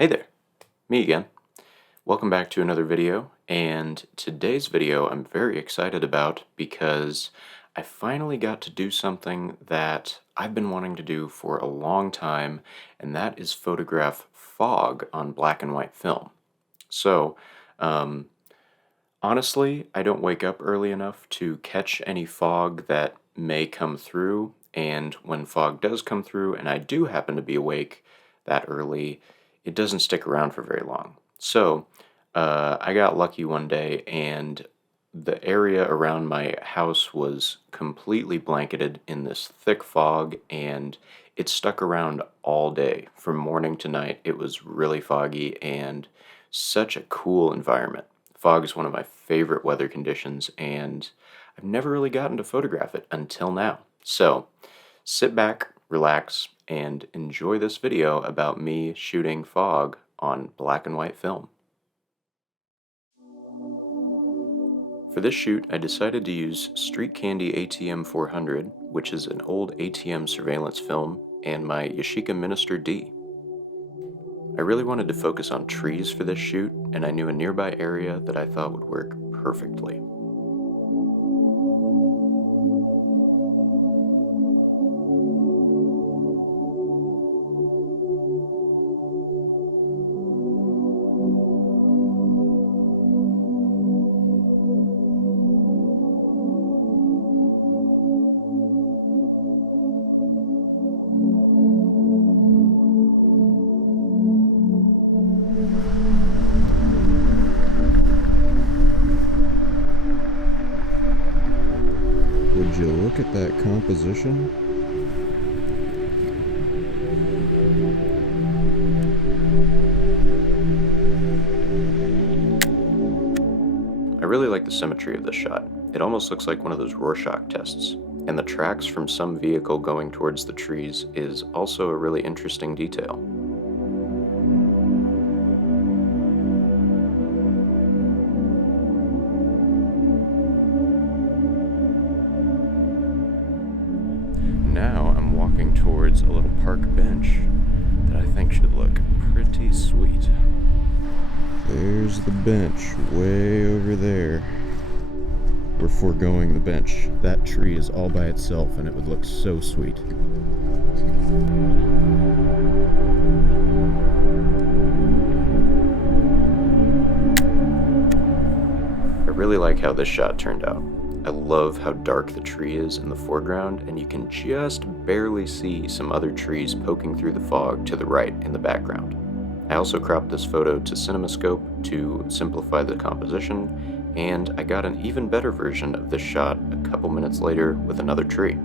Hey there, me again. Welcome back to another video, and today's video I'm very excited about because I finally got to do something that I've been wanting to do for a long time, and that is photograph fog on black and white film. So, um, honestly, I don't wake up early enough to catch any fog that may come through, and when fog does come through, and I do happen to be awake that early, it doesn't stick around for very long. So, I got lucky one day, and the area around my house was completely blanketed in this thick fog, and it stuck around all day from morning to night. It was really foggy and such a cool environment. Fog is one of my favorite weather conditions, and I've never really gotten to photograph it until now. So, sit back, relax, and enjoy this video about me shooting fog on black and white film. For this shoot, I decided to use Street Candy ATM 400, which is an old ATM surveillance film, and my Yashica Minister D. I really wanted to focus on trees for this shoot, and I knew a nearby area that I thought would work perfectly. Would you look at that composition? I really like the symmetry of this shot. It almost looks like one of those Rorschach tests, and the tracks from some vehicle going towards the trees is also a really interesting detail. Now I'm walking towards a little park bench that I think should look pretty sweet. There's the bench way over there. We're foregoing the bench. That tree is all by itself and it would look so sweet. I really like how this shot turned out. I love how dark the tree is in the foreground, and you can just barely see some other trees poking through the fog to the right in the background. I also cropped this photo to CinemaScope to simplify the composition, and I got an even better version of this shot a couple minutes later with another tree.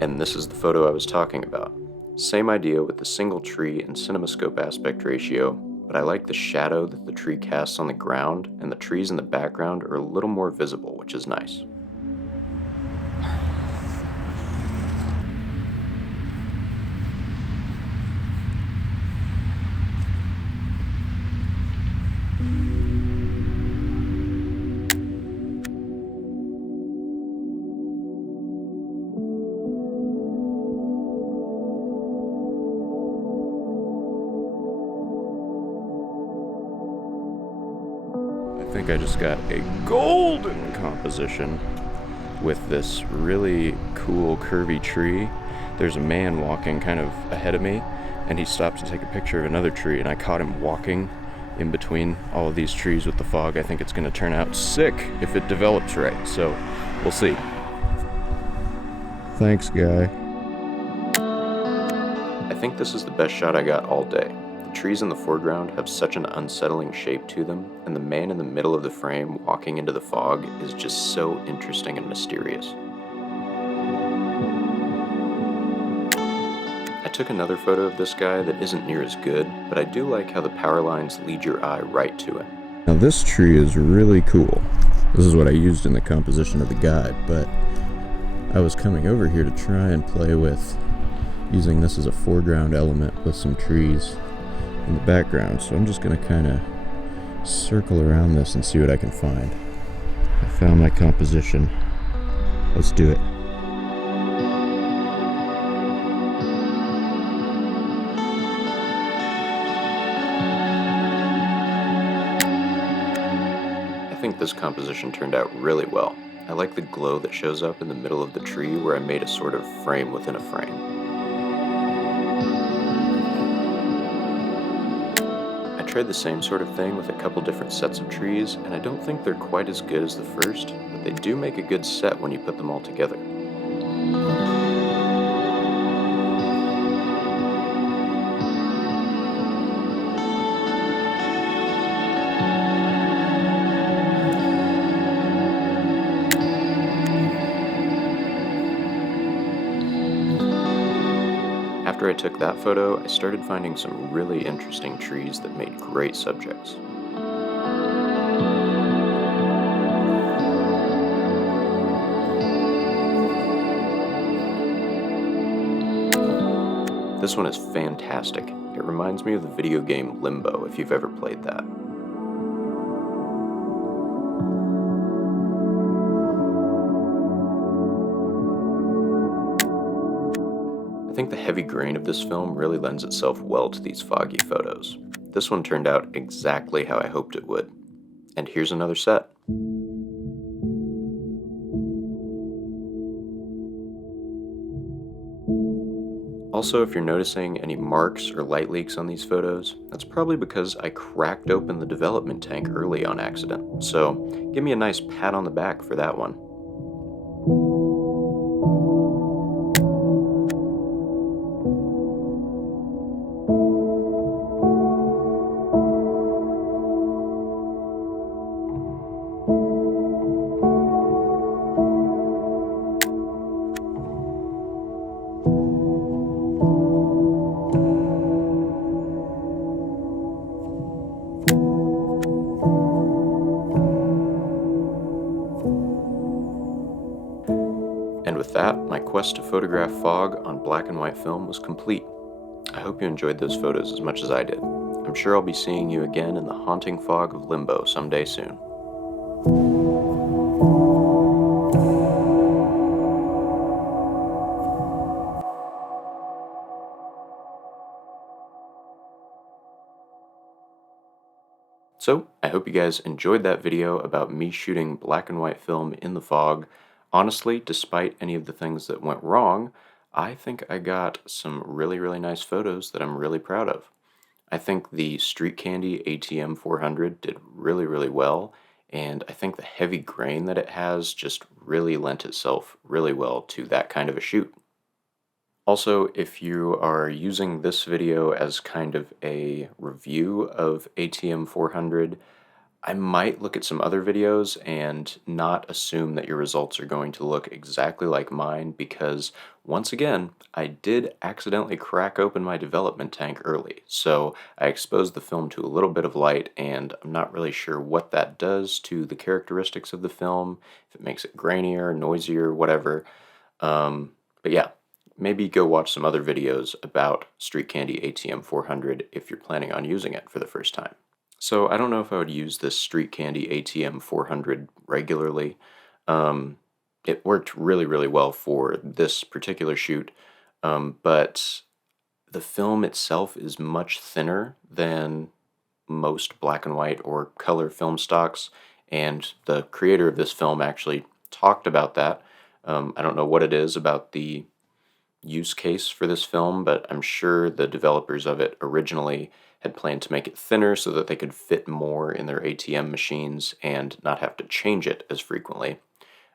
And this is the photo I was talking about. Same idea with the single tree and CinemaScope aspect ratio, but I like the shadow that the tree casts on the ground, and the trees in the background are a little more visible, which is nice. I think I just got a golden composition with this really cool curvy tree. There's a man walking kind of ahead of me, and he stopped to take a picture of another tree, and I caught him walking in between all of these trees with the fog. I think it's going to turn out sick if it develops right, so we'll see. Thanks, guy. I think this is the best shot I got all day. The trees in the foreground have such an unsettling shape to them, and the man in the middle of the frame walking into the fog is just so interesting and mysterious. I took another photo of this guy that isn't near as good, but I do like how the power lines lead your eye right to him. Now this tree is really cool. This is what I used in the composition of the guide, but I was coming over here to try and play with using this as a foreground element with some trees in the background. So I'm just going to kind of circle around this and see what I can find. I found my composition. Let's do it. I think this composition turned out really well. I like the glow that shows up in the middle of the tree where I made a sort of frame within a frame. I tried the same sort of thing with a couple different sets of trees, and I don't think they're quite as good as the first, but they do make a good set when you put them all together. After I took that photo, I started finding some really interesting trees that made great subjects. This one is fantastic. It reminds me of the video game Limbo, if you've ever played that. I think the heavy grain of this film really lends itself well to these foggy photos. This one turned out exactly how I hoped it would. And here's another set. Also, if you're noticing any marks or light leaks on these photos, that's probably because I cracked open the development tank early on accident, so give me a nice pat on the back for that one. And with that, my quest to photograph fog on black and white film was complete. I hope you enjoyed those photos as much as I did. I'm sure I'll be seeing you again in the haunting fog of Limbo someday soon. So, I hope you guys enjoyed that video about me shooting black and white film in the fog. Honestly, despite any of the things that went wrong, I think I got some really nice photos that I'm really proud of. I think the Street Candy ATM 400 did really well, and I think the heavy grain that it has just really lent itself really well to that kind of a shoot. Also, if you are using this video as kind of a review of ATM 400, I might look at some other videos and not assume that your results are going to look exactly like mine because, once again, I did accidentally crack open my development tank early, so I exposed the film to a little bit of light, and I'm not really sure what that does to the characteristics of the film, if it makes it grainier, noisier, whatever. But yeah, maybe go watch some other videos about Street Candy ATM 400 if you're planning on using it for the first time. So I don't know if I would use this Street Candy ATM 400 regularly. It worked really well for this particular shoot, but the film itself is much thinner than most black and white or color film stocks, and the creator of this film actually talked about that. I don't know what it is about the use case for this film, but I'm sure the developers of it originally had planned to make it thinner so that they could fit more in their ATM machines and not have to change it as frequently.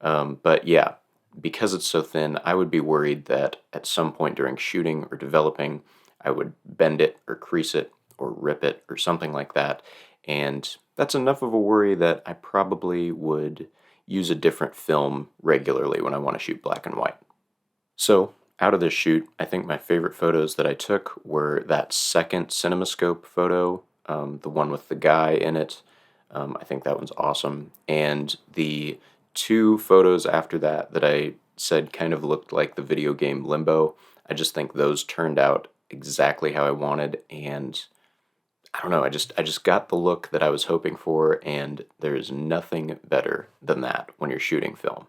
But yeah, because it's so thin, I would be worried that at some point during shooting or developing, I would bend it or crease it or rip it or something like that. And that's enough of a worry that I probably would use a different film regularly when I want to shoot black and white. So, out of this shoot, I think my favorite photos that I took were that second CinemaScope photo, the one with the guy in it, I think that one's awesome. And the two photos after that that I said kind of looked like the video game Limbo, I just think those turned out exactly how I wanted, and I don't know, I just got the look that I was hoping for, and there is nothing better than that when you're shooting film.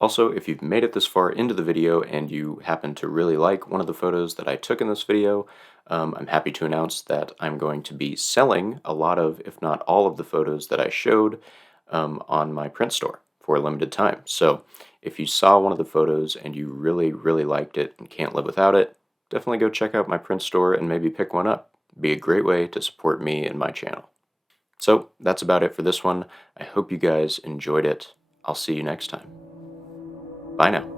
Also, if you've made it this far into the video and you happen to really like one of the photos that I took in this video, I'm happy to announce that I'm going to be selling a lot of, if not all of the photos that I showed on my print store for a limited time. So if you saw one of the photos and you really, really liked it and can't live without it, definitely go check out my print store and maybe pick one up. Be a great way to support me and my channel. So that's about it for this one. I hope you guys enjoyed it. I'll see you next time. Bye now.